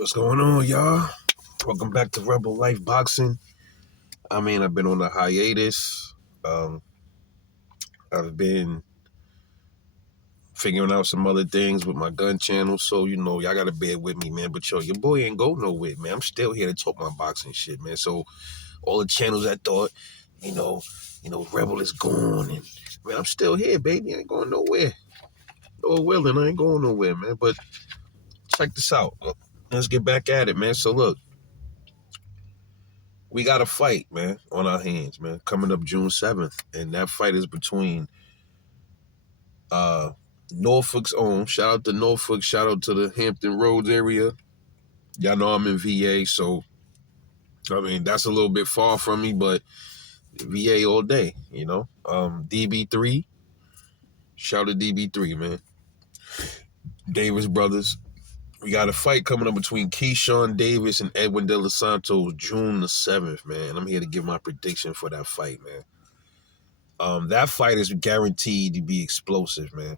What's going on, y'all? Welcome back to Rebel Life Boxing. I've been on a hiatus. Um, I've been figuring out some other things with my gun channel, so y'all gotta bear with me, man. But your boy ain't go nowhere, man. I'm still here to talk my boxing shit, man. So all the channels I thought, you know, Rebel is gone, and man, I'm still here, baby. I ain't going nowhere. Lord willing, I ain't going nowhere, man. But check this out. Let's get back at it, man. So look. We got a fight, man, on our hands, man, coming up June 7th. And that fight is between Norfolk's own. Shout out to Norfolk. Shout out to the Hampton Roads area. Y'all know I'm in VA, so, that's a little bit far from me, but VA all day, DB3. Shout out to DB3, man. Davis brothers. We got a fight coming up between Keyshawn, Davis, and Edwin Santos, June the 7th, man. I'm here to give my prediction for that fight, man. That fight is guaranteed to be explosive, man.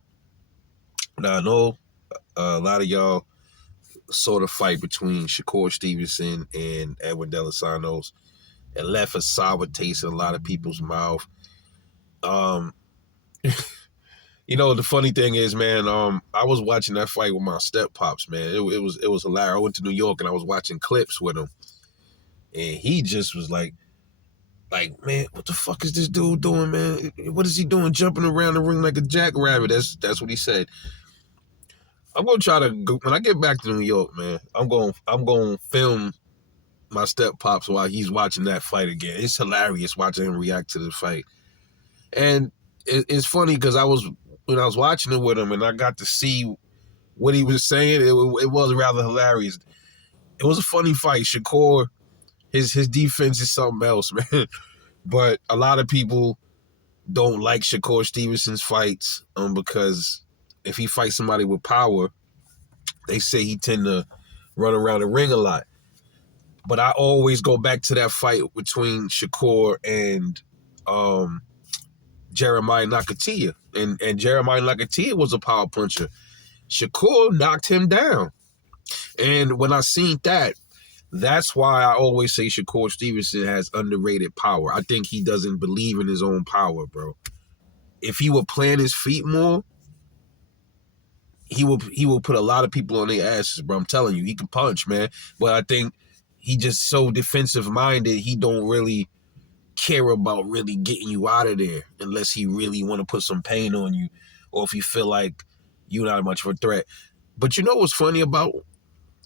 Now, I know a lot of y'all saw the fight between Shakur Stevenson and Edwin Santos. It left a sour taste in a lot of people's mouth. The funny thing is, man, I was watching that fight with my step pops, man. It was hilarious. I went to New York and I was watching clips with him, and he just was like, man, what the fuck is this dude doing, man? What is he doing, jumping around the ring like a jackrabbit? That's what he said. I'm gonna try to go when I get back to New York, man. I'm going to film my step pops while he's watching that fight again. It's hilarious watching him react to the fight, and it's funny because when I was watching it with him and I got to see what he was saying. It was rather hilarious. It was a funny fight. Shakur, his defense is something else, man. But a lot of people don't like Shakur Stevenson's fights because if he fights somebody with power, they say he tend to run around the ring a lot. But I always go back to that fight between Shakur and Jeremiah Nakatia. And Jeremiah Nakatia was a power puncher. Shakur knocked him down. And when I seen that, that's why I always say Shakur Stevenson has underrated power. I think he doesn't believe in his own power, bro. If he would plant his feet more, he will put a lot of people on their asses, bro. I'm telling you, he can punch, man. But I think he just so defensive minded, he don't really care about really getting you out of there unless he really want to put some pain on you or if he feel like you're not much of a threat. But you know what's funny about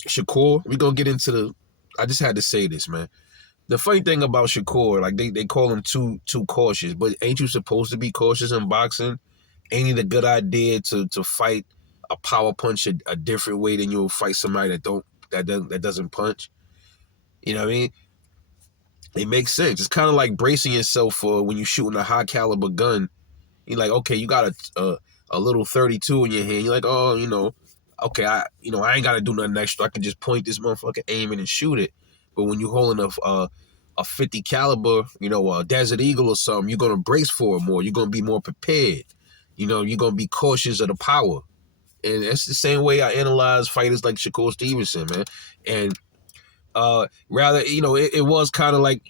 Shakur? We're going to get into I just had to say this, man. The funny thing about Shakur, like they call him too cautious, but ain't you supposed to be cautious in boxing? Ain't it a good idea to fight a power punch a different way than you'll fight somebody that doesn't punch? You know what I mean? It makes sense. It's kind of like bracing yourself for when you're shooting a high caliber gun. You're like, okay, you got a little 32 in your hand. You're like, oh, okay, I ain't got to do nothing extra. I can just point this motherfucker, aim it, and shoot it. But when you're holding a 50 caliber, a Desert Eagle or something, you're gonna brace for it more. You're gonna be more prepared. You're gonna be cautious of the power. And that's the same way I analyze fighters like Shakur Stevenson, man. And rather, it was kind of like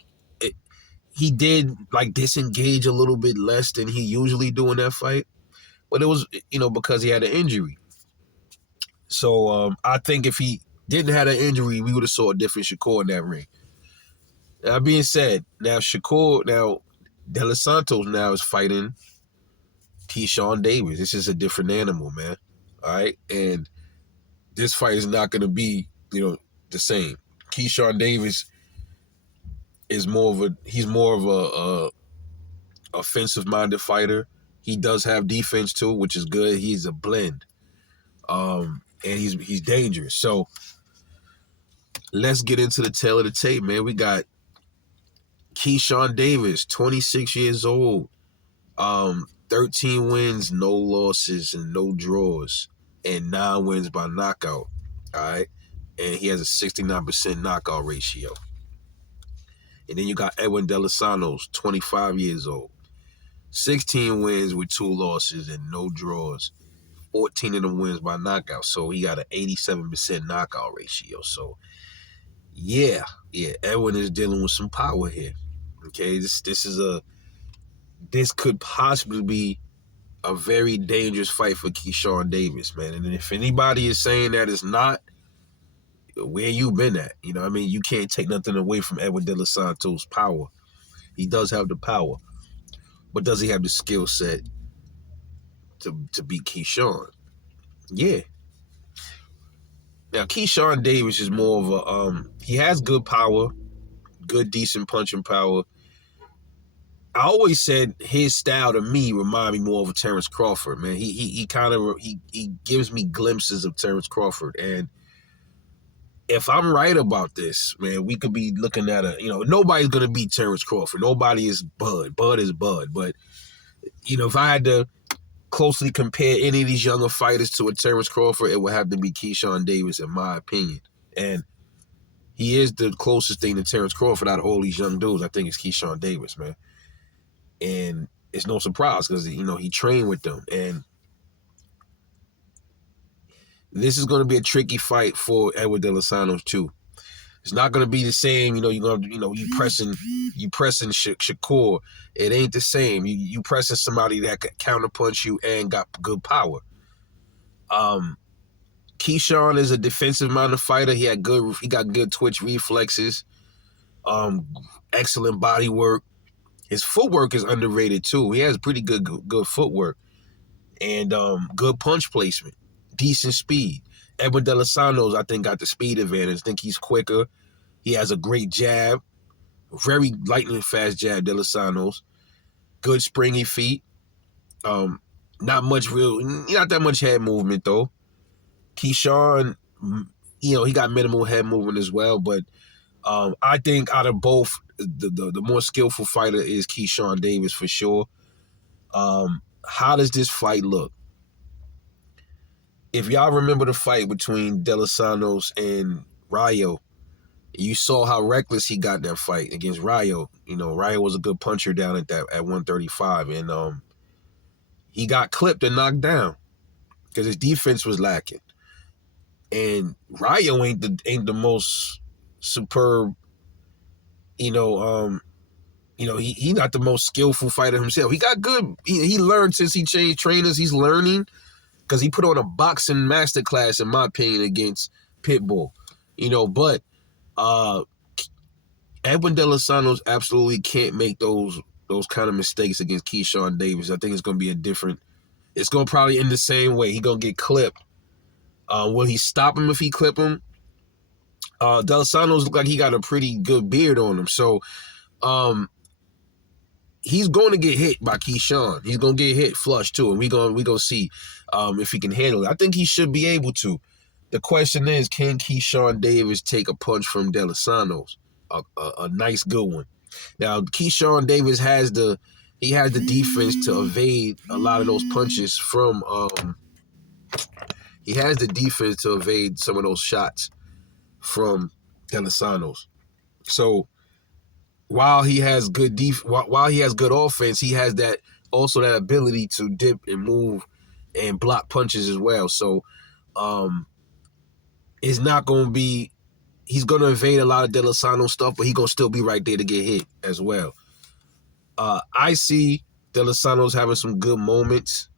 he did like disengage a little bit less than he usually do in that fight. But it was, because he had an injury. So I think if he didn't have an injury, we would have saw a different Shakur in that ring. That being said, now De Los Santos now is fighting Keyshawn Davis. This is a different animal, man. All right? And this fight is not going to be, the same. Keyshawn Davis is more of a offensive-minded fighter. He does have defense, too, which is good. He's a blend. And he's dangerous. So let's get into the tail of the tape, man. We got Keyshawn Davis, 26 years old, 13 wins, no losses, and no draws, and 9 wins by knockout, all right? And he has a 69% knockout ratio. And then you got Edwin De Los Santos, 25 years old, 16 wins with 2 losses and no draws, 14 of them wins by knockout. So he got an 87% knockout ratio. So yeah, Edwin is dealing with some power here. Okay, this could possibly be a very dangerous fight for Keyshawn Davis, man. And if anybody is saying that it's not, where you been at? You know what I mean? You can't take nothing away from Edwin De Los Santos' power. He does have the power. But does he have the skill set to beat Keyshawn? Yeah. Now, Keyshawn Davis is more of a, he has good power, good, decent punching power. I always said his style to me remind me more of a Terrence Crawford, man. He kind of he gives me glimpses of Terrence Crawford. And if I'm right about this, man, we could be looking at nobody's going to beat Terrence Crawford. Nobody is Bud. Bud is Bud. But, if I had to closely compare any of these younger fighters to a Terrence Crawford, it would have to be Keyshawn Davis, in my opinion. And he is the closest thing to Terrence Crawford out of all these young dudes. I think it's Keyshawn Davis, man. And it's no surprise because, he trained with them. And this is going to be a tricky fight for Edwin De Los Santos, too. It's not going to be the same, you're going to, you pressing Shakur. It ain't the same. You pressing somebody that could counterpunch you and got good power. Keyshawn is a defensive-minded fighter. He got good twitch reflexes. Excellent body work. His footwork is underrated too. He has pretty good footwork and good punch placement, decent speed. Edwin De Los Santos, I think, got the speed advantage. I think he's quicker. He has a great jab, very lightning fast jab. De Los Santos, good springy feet. Not that much head movement though. Keyshawn, he got minimal head movement as well, but I think out of both, the more skillful fighter is Keyshawn Davis for sure. How does this fight look? If y'all remember the fight between De Los Santos and Rayo, you saw how reckless he got that fight against Rayo. Rayo was a good puncher down at 135, and he got clipped and knocked down because his defense was lacking. And Rayo ain't the most superb, he's not the most skillful fighter himself. He got good. He learned since he changed trainers. He's learning because he put on a boxing masterclass, in my opinion, against Pitbull. But Edwin De Los Santos absolutely can't make those kind of mistakes against Keyshawn Davis. I think it's going to be it's going to probably end the same way. He's going to get clipped. Will he stop him if he clip him? De Los Santos look like he got a pretty good beard on him. So he's going to get hit by Keyshawn. He's going to get hit flush too. And we're going to see if he can handle it. I think he should be able to. The question is, can Keyshawn Davis take a punch from De Los Santos? A nice good one. Now, Keyshawn Davis has the defense to evade a lot of those punches from he has the defense to evade some of those shots from De Los Santos. So while he has good offense, he has that ability to dip and move and block punches as well. So it's not going to be, he's going to evade a lot of De Los Santos stuff, but he's going to still be right there to get hit as well. I see De Los Santos having some good moments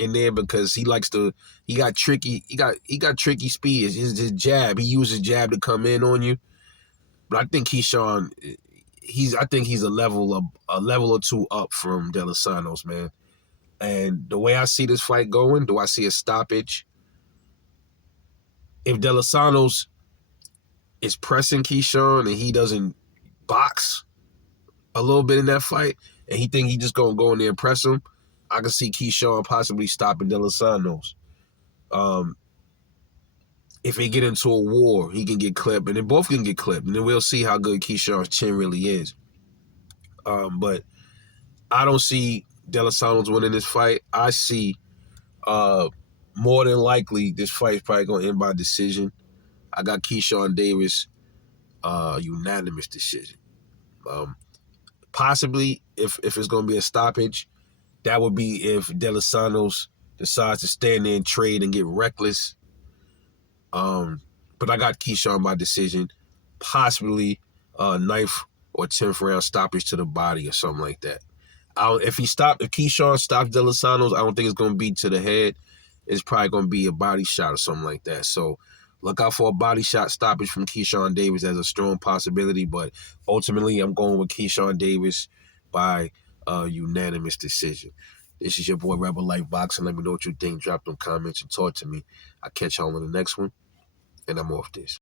in there because he got tricky speed. His jab, he uses jab to come in on you. But I think Keyshawn, he's a level or two up from De Los Santos, man. And the way I see this fight going, do I see a stoppage? If De Los Santos is pressing Keyshawn and he doesn't box a little bit in that fight, and he think he just gonna go in there and press him, I can see Keyshawn possibly stopping De Los Santos. If they get into a war, he can get clipped, and they both can get clipped, and then we'll see how good Keyshawn's chin really is. But I don't see De Los Santos winning this fight. I see more than likely this fight is probably going to end by decision. I got Keyshawn Davis unanimous decision. Possibly, if it's going to be a stoppage, that would be if De Los Santos decides to stand there and trade and get reckless. But I got Keyshawn by decision, possibly ninth or 10th round stoppage to the body or something like that. If Keyshawn stops De Los Santos, I don't think it's going to be to the head. It's probably going to be a body shot or something like that. So look out for a body shot stoppage from Keyshawn Davis as a strong possibility. But ultimately, I'm going with Keyshawn Davis by unanimous decision. This is your boy Rebel Life Boxing. Let me know what you think. Drop them comments and talk to me. I'll catch y'all on the next one. And I'm off this.